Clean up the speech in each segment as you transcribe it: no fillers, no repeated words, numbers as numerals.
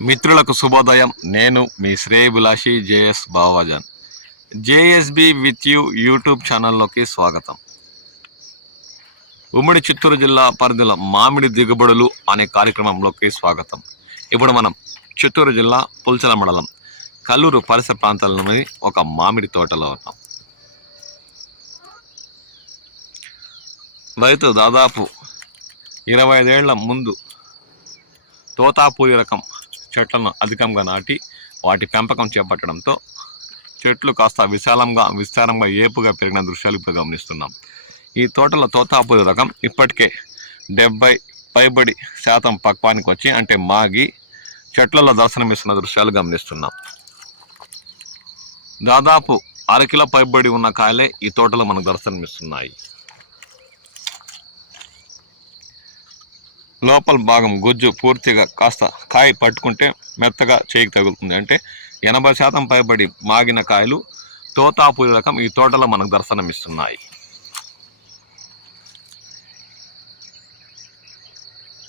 మిత్రులకు శుభోదయం. నేను మీ శ్రేయభిలాషి JS Bavajan. JSB with you YouTube ఛానల్లోకి స్వాగతం. ఉమ్మడి చిత్తూరు జిల్లా పరిధిలో మామిడి దిగుబడులు అనే కార్యక్రమంలోకి స్వాగతం. ఇప్పుడు మనం చిత్తూరు జిల్లా పుల్చల మండలం కల్లూరు పరిసర ప్రాంతాలలోని ఒక మామిడి తోటలో ఉన్నాం. రైతు దాదాపు 25 ఏళ్ల ముందు తోతాపూరి రకం చెట్లను అధికంగా నాటి వాటి పెంపకం చేపట్టడంతో చెట్లు కాస్త విస్తారంగా ఏపుగా పెరిగిన దృశ్యాలు ఇప్పుడు గమనిస్తున్నాం. ఈ తోటలో తోతాపూరి రకం ఇప్పటికే 70 పైబడి శాతం పక్వానికి వచ్చి అంటే మాగి చెట్లలో దర్శనమిస్తున్న దృశ్యాలు గమనిస్తున్నాం. దాదాపు 1/2 కిలో పైబడి ఉన్న కాయలే ఈ తోటలో మనకు దర్శనమిస్తున్నాయి. లోపల భాగం గుజ్జు పూర్తిగా కాస్త కాయ పట్టుకుంటే మెత్తగా చేయికి తగులుతుంది. అంటే 80% పైబడి మాగిన కాయలు తోతాపూరి రకం ఈ తోటలో మనకు దర్శనమిస్తున్నాయి.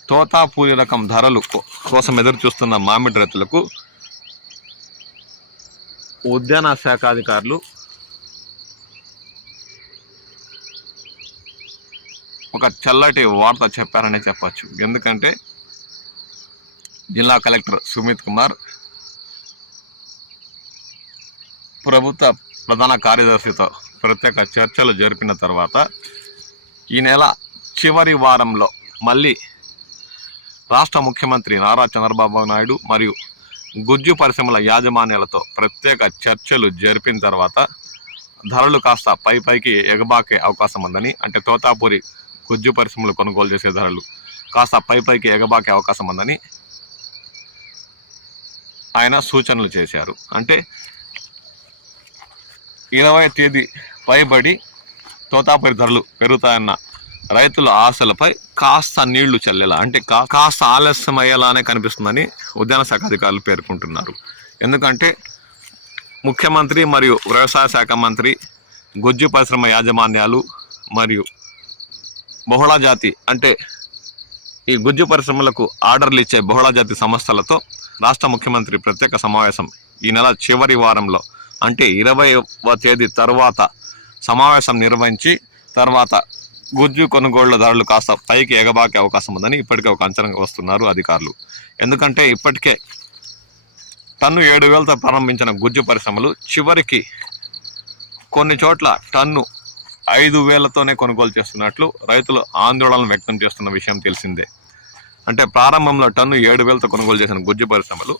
తోతాపూరి రకం ధరలు కోసం ఎదురు చూస్తున్న మామిడి రైతులకు ఉద్యాన శాఖ అధికారులు ఒక చల్లటి వార్త చెప్పారనే చెప్పచ్చు. ఎందుకంటే జిల్లా కలెక్టర్ సుమిత్ కుమార్ ప్రభుత్వ ప్రధాన కార్యదర్శితో ప్రత్యేక చర్చలు జరిపిన తర్వాత ఈ నెల చివరి వారంలో మళ్ళీ రాష్ట్ర ముఖ్యమంత్రి నారా చంద్రబాబు నాయుడు మరియు గుజ్జు పరిశ్రమల యాజమాన్యాలతో ప్రత్యేక చర్చలు జరిపిన తర్వాత ధరలు కాస్త పైకి ఎగబాకే అవకాశం ఉందని, అంటే తోతాపూరి గుజ్జు పరిశ్రమలు కొనుగోలు చేసే ధరలు కాస్త పైకి ఎగబాకే అవకాశం ఉందని ఆయన సూచనలు చేశారు. అంటే 20వ తేదీ పైబడి తోతాపూరి ధరలు పెరుగుతాయన్న రైతుల ఆశలపై కాస్త నీళ్లు చల్లేలా, అంటే కాస్త ఆలస్యం అయ్యేలానే కనిపిస్తుందని ఉద్యాన శాఖ అధికారులు పేర్కొంటున్నారు. ఎందుకంటే ముఖ్యమంత్రి మరియు వ్యవసాయ శాఖ మంత్రి గుజ్జు పరిశ్రమ యాజమాన్యాలు మరియు బహుళ జాతి, అంటే ఈ గుజ్జు పరిశ్రమలకు ఆర్డర్లు ఇచ్చే బహుళ జాతి సంస్థలతో రాష్ట్ర ముఖ్యమంత్రి ప్రత్యేక సమావేశం ఈ నెల చివరి వారంలో అంటే 20వ తేదీ తర్వాత సమావేశం నిర్వహించి తర్వాత గుజ్జు కొనుగోళ్ల ధరలు కాస్త పైకి ఎగబాకే అవకాశం ఉందని ఇప్పటికే ఒక అంచనాకు వస్తున్నారు అధికారులు. ఎందుకంటే ఇప్పటికే టన్ను 7,000తో ప్రారంభించిన గుజ్జు పరిశ్రమలు చివరికి కొన్ని చోట్ల టన్ను 5,000తోనే కొనుగోలు చేస్తున్నట్లు రైతులు ఆందోళన వ్యక్తం చేస్తున్న విషయం తెలిసిందే. అంటే ప్రారంభంలో టన్ను 7,000తో కొనుగోలు చేసిన గుజ్జు పరిశ్రమలు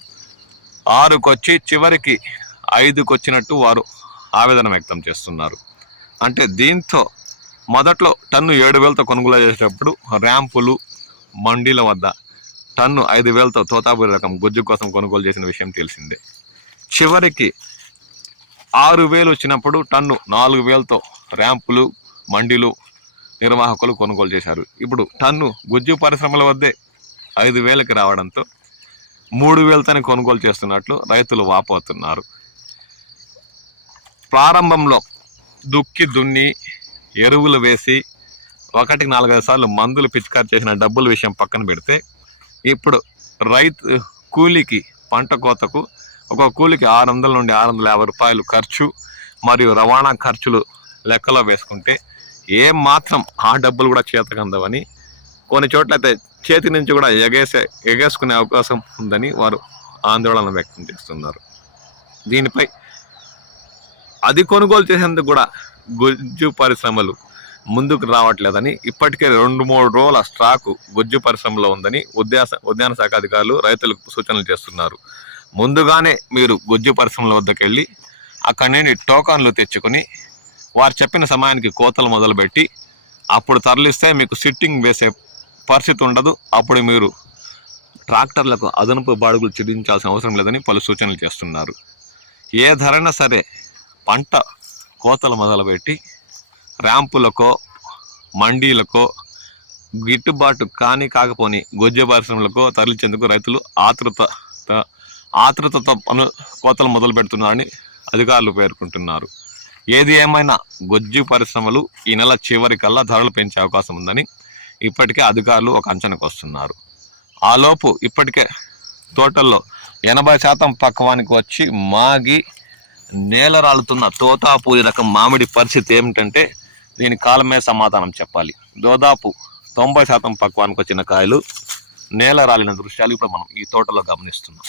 6కు వచ్చి చివరికి 5కు వచ్చినట్టు వారు ఆవేదన వ్యక్తం చేస్తున్నారు. అంటే దీంతో మొదట్లో టన్ను 7,000తో కొనుగోలు చేసేటప్పుడు ర్యాంపులు మండీల వద్ద టన్ను 5,000తో తోతాపూరి రకం గుజ్జు కోసం కొనుగోలు చేసిన విషయం తెలిసిందే. చివరికి 6,000 వచ్చినప్పుడు టన్ను 4,000తో ర్యాంపులు మండీలు నిర్వాహకులు కొనుగోలు చేశారు. ఇప్పుడు టన్ను గుజ్జు పరిశ్రమల వద్దే 5,000కి రావడంతో 3,000తోనే కొనుగోలు చేస్తున్నట్లు రైతులు వాపోతున్నారు. ప్రారంభంలో దున్ని ఎరువులు వేసి 1కి 4-5 సార్లు మందులు పిచికారి చేసిన డబ్బుల విషయం పక్కన పెడితే ఇప్పుడు రైతు కూలికి పంట కోతకు ఒక కూలికి 600 నుండి 650 రూపాయలు ఖర్చు మరియు రవాణా ఖర్చులు లెక్కలో వేసుకుంటే ఏం మాత్రం ఆ డబ్బులు కూడా చేతకందవని, కొన్ని చోట్ల అయితే చేతి నుంచి కూడా ఎగేసుకునే అవకాశం ఉందని వారు ఆందోళన వ్యక్తం చేస్తున్నారు. దీనిపై అది కొనుగోలు చేసేందుకు కూడా గుజ్జు పరిశ్రమలు ముందుకు రావట్లేదని, ఇప్పటికే 2-3 రోజుల స్టాకు గుజ్జు పరిశ్రమలో ఉందని ఉద్యాన శాఖ అధికారులు రైతులకు సూచనలు చేస్తున్నారు. ముందుగానే మీరు గుజ్జు పరిశ్రమల వద్దకు వెళ్ళి అక్కడి నుండి టోకన్లు తెచ్చుకొని వారు చెప్పిన సమయానికి కోతలు మొదలుపెట్టి అప్పుడు తరలిస్తే మీకు సిట్టింగ్ వేసే పరిస్థితి ఉండదు. అప్పుడు మీరు ట్రాక్టర్లకు అదనపు బాడుగులు చెల్లించాల్సిన అవసరం లేదని పలు సూచనలు చేస్తున్నారు. ఏ ధరైనా సరే పంట కోతలు మొదలుపెట్టి ర్యాంపులకో మండీలకో గిట్టుబాటు కాకపోని గుజ్జు పరిశ్రమలకో తరలించేందుకు రైతులు ఆతృతతో కోతలు మొదలు పెడుతున్నారని అధికారులు పేర్కొంటున్నారు. ఏది ఏమైనా గుజ్జు పరిశ్రమలు ఈ నెల చివరికల్లా ధరలు పెంచే అవకాశం ఉందని ఇప్పటికే అధికారులు ఒక అంచనాకు వస్తున్నారు. ఆలోపు ఇప్పటికే తోటల్లో 80% పక్వానికి వచ్చి మాగి నేల రాలుతున్న తోతాపూరి రకం మామిడి పరిస్థితి ఏమిటంటే దీని కాలమే సమాధానం చెప్పాలి. దాదాపు 90% పక్వానికి వచ్చిన కాయలు నేల రాలిన దృశ్యాలు ఇప్పుడు మనం ఈ తోటలో గమనిస్తున్నాం.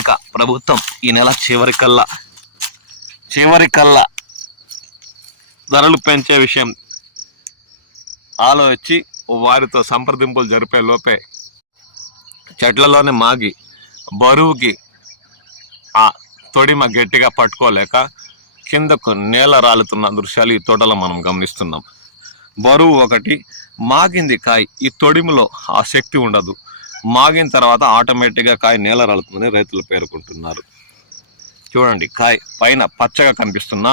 ఇక ప్రభుత్వం ఈ నెల చివరికల్లా ధరలు పెంచే విషయం ఆలోచించి వారితో సంప్రదింపులు జరిపే లోపే చెట్లలోనే మాగి బరువుకి ఆ తొడిమ గట్టిగా పట్టుకోలేక కిందకు నేల రాలుతున్న దృశ్యాలు ఈ తోటలో మనం గమనిస్తున్నాం. బరువు ఒకటి, మాగింది కాయ, ఈ తొడిమలో ఆ శక్తి ఉండదు. మాగిన తర్వాత ఆటోమేటిక్గా కాయ నేల రాలుతుందని రైతులు పేర్కొంటున్నారు. చూడండి, కాయ పైన పచ్చగా కనిపిస్తున్నా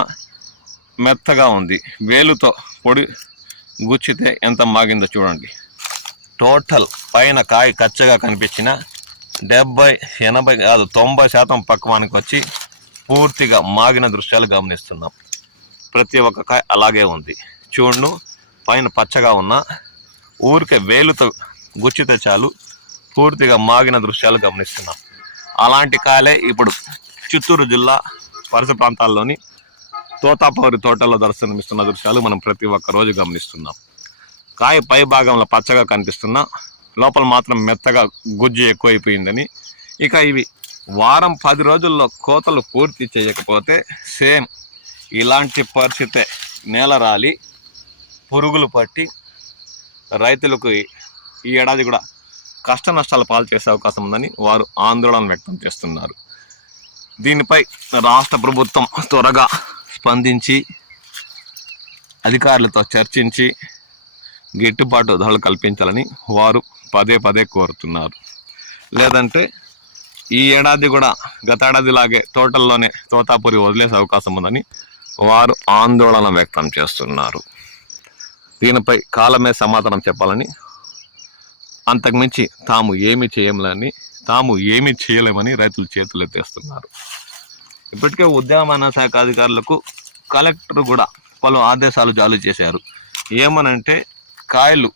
మెత్తగా ఉంది. వేలుతో పొడి గుచ్చితే ఎంత మాగిందో చూడండి. టోటల్ పైన కాయ కచ్చగా కనిపించిన 70-80 కాదు 90% పక్వానికి వచ్చి పూర్తిగా మాగిన దృశ్యాలు గమనిస్తున్నాం. ప్రతి ఒక్క కాయ అలాగే ఉంది. చూడు, పైన పచ్చగా ఉన్న ఊరికే వేలుతో గుచ్చితే చాలు పూర్తిగా మాగిన దృశ్యాలు గమనిస్తున్నాం. అలాంటి కాయలే ఇప్పుడు చిత్తూరు జిల్లా పరిసర ప్రాంతాల్లోని తోతాపూరి తోటల్లో దర్శనమిస్తున్న దృశ్యాలు మనం ప్రతి ఒక్క రోజు గమనిస్తున్నాం. కాయ పై భాగంలో పచ్చగా కనిపిస్తున్నా లోపల మాత్రం మెత్తగా గుజ్జు ఎక్కువైపోయిందని, ఇక ఇవి వారం 10 రోజుల్లో కోతలు పూర్తి చేయకపోతే సేమ్ ఇలాంటి పరిస్థితే నేల రాలి పురుగులు పట్టి రైతులకు ఈ ఏడాది కూడా కష్ట నష్టాలు పాలు చేసే అవకాశం ఉందని వారు ఆందోళన వ్యక్తం చేస్తున్నారు. దీనిపై రాష్ట్ర ప్రభుత్వం త్వరగా స్పందించి అధికారులతో చర్చించి గిట్టుబాటు ధరలు కల్పించాలని వారు పదే కోరుతున్నారు. లేదంటే ఈ ఏడాది కూడా గత ఏడాదిలాగే తోటల్లోనే తోతాపూరి వదిలేసే అవకాశం ఉందని వారు ఆందోళన వ్యక్తం చేస్తున్నారు. దీనిపై కాలమే సమాధానం చెప్పాలని, అంతకుమించి తాము ఏమి చేయలేమని రైతులు చేతులు ఎత్తేస్తున్నారు. ఇప్పటికే ఉద్యానవన శాఖ అధికారులకు కలెక్టర్ కూడా పలు ఆదేశాలు జారీ చేశారు. ఏమనంటే కాయలు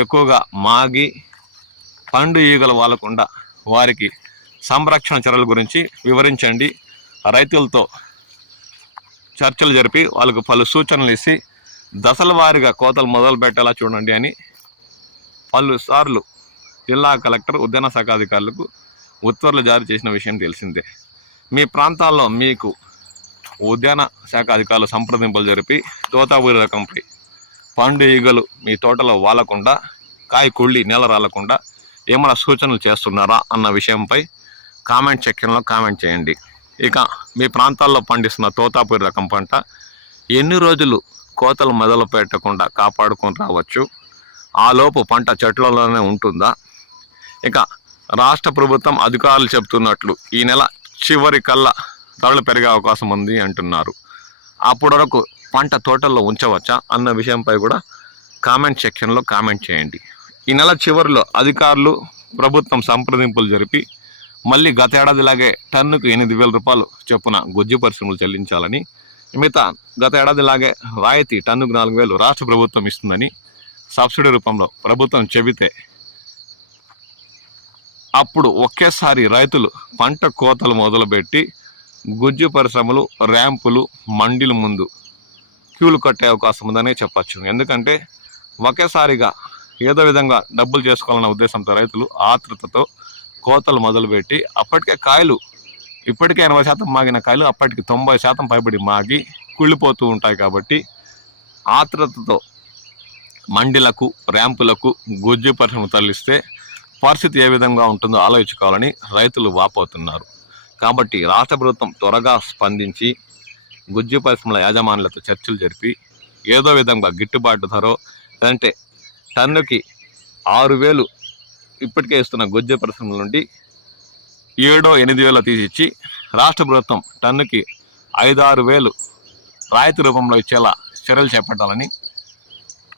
ఎక్కువగా మాగి పండు ఈగలు వాలకుండా వారికి సంరక్షణ చర్యల గురించి వివరించండి, రైతులతో చర్చలు జరిపి వాళ్ళకు పలు సూచనలు ఇచ్చి దశల వారీగా కోతలు మొదలు పెట్టేలా చూడండి అని పలుసార్లు జిల్లా కలెక్టర్ ఉద్యాన శాఖ అధికారులకు ఉత్తర్వులు జారీ చేసిన విషయం తెలిసిందే. మీ ప్రాంతాల్లో మీకు ఉద్యాన శాఖ అధికారులు సంప్రదింపులు జరిపి తోతాపూరి రకంపై పండు ఈగలు మీ తోటలో వాలకుండా కాయ కుళ్ళి నేల రాలకుండా ఏమైనా సూచనలు చేస్తున్నారా అన్న విషయంపై కామెంట్ సెక్షన్లో కామెంట్ చేయండి. ఇక మీ ప్రాంతాల్లో పండిస్తున్న తోతాపూరి రకం పంట ఎన్ని రోజులు కోతలు మొదలు పెట్టకుండా కాపాడుకొని రావచ్చు, ఆలోపు పంట చెట్లలోనే ఉంటుందా? ఇక రాష్ట్ర ప్రభుత్వం అధికారులు చెబుతున్నట్లు ఈ నెల చివరికల్లా ధరలు పెరిగే అవకాశం ఉంది అంటున్నారు. అప్పటి వరకు పంట తోటల్లో ఉంచవచ్చా అన్న విషయంపై కూడా కామెంట్ సెక్షన్లో కామెంట్ చేయండి. ఈ నెల చివరిలో అధికారులు ప్రభుత్వం సంప్రదింపులు జరిపి మళ్ళీ గత ఏడాదిలాగే టన్నుకు 8,000 రూపాయలు చొప్పున గుజ్జు పరిశ్రమలు చెల్లించాలని, మిగతా గత ఏడాదిలాగే రాయితీ టన్నుకు 4,000 రాష్ట్ర ప్రభుత్వం ఇస్తుందని సబ్సిడీ రూపంలో ప్రభుత్వం చెబితే అప్పుడు ఒకేసారి రైతులు పంట కోతలు మొదలుపెట్టి గుజ్జు పరిశ్రమలు, ర్యాంపులు, మండీల ముందు క్యూలు కట్టే అవకాశం ఉందనే చెప్పచ్చు. ఎందుకంటే ఒకేసారిగా ఏదో విధంగా డబ్బులు చేసుకోవాలన్న ఉద్దేశంతో రైతులు ఆతృతతో కోతలు మొదలుపెట్టి అప్పటికే కాయలు ఇప్పటికే 80% మాగిన కాయలు అప్పటికి 90% పైబడి మాగి కుళ్ళిపోతూ ఉంటాయి. కాబట్టి ఆతృతతో మండీలకు, ర్యాంపులకు గుజ్జు పరిశ్రమ తరలిస్తే పరిస్థితి ఏ విధంగా ఉంటుందో ఆలోచించుకోవాలని రైతులు వాపోతున్నారు. కాబట్టి రాష్ట్ర ప్రభుత్వం త్వరగా స్పందించి గుజ్జు పరిశ్రమల యాజమాన్యాలతో చర్చలు జరిపి ఏదో విధంగా గిట్టుబాటు ధరో లేదంటే టన్నుకి 6,000 ఇప్పటికే ఇస్తున్న గుజ్జు పరిశ్రమల నుండి 7-8,000 తీసిచ్చి రాష్ట్ర ప్రభుత్వం టన్నుకి 5-6,000 రాయితీ రూపంలో ఇచ్చేలా చర్యలు చేపట్టాలని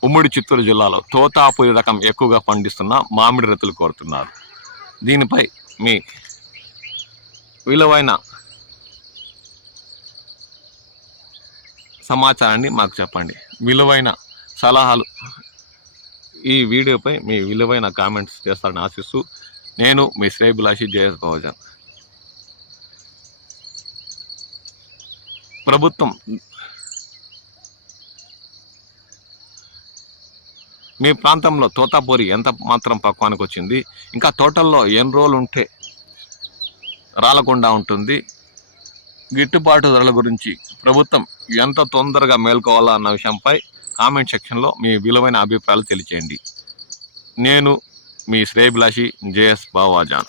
ఉమ్మడి చిత్తూరు జిల్లాలో తోతాపూరి రకం ఎక్కువగా పండిస్తున్న మామిడి రైతులు కోరుతున్నారు. దీనిపై మీ విలువైన సమాచారాన్ని మాకు చెప్పండి. విలువైన సలహాలు ఈ వీడియోపై మీ విలువైన కామెంట్స్ చేస్తారని ఆశిస్తూ నేను మీ శ్రేయభిలాషి జేఎస్ బావాజాన్. ప్రభుత్వం మీ ప్రాంతంలో తోతాపూరి ఎంత మాత్రం పక్వానికి వచ్చింది, ఇంకా తోటల్లో ఎన్ని రోజులు ఉంటే రాలకుండా ఉంటుంది, గిట్టుబాటు ధరల గురించి ప్రభుత్వం ఎంత తొందరగా మేల్కోవాలా అన్న విషయంపై కామెంట్ సెక్షన్లో మీ విలువైన అభిప్రాయాలు తెలియచేయండి. నేను మీ శ్రేయభిలాషి జేఎస్ బావాజాన్.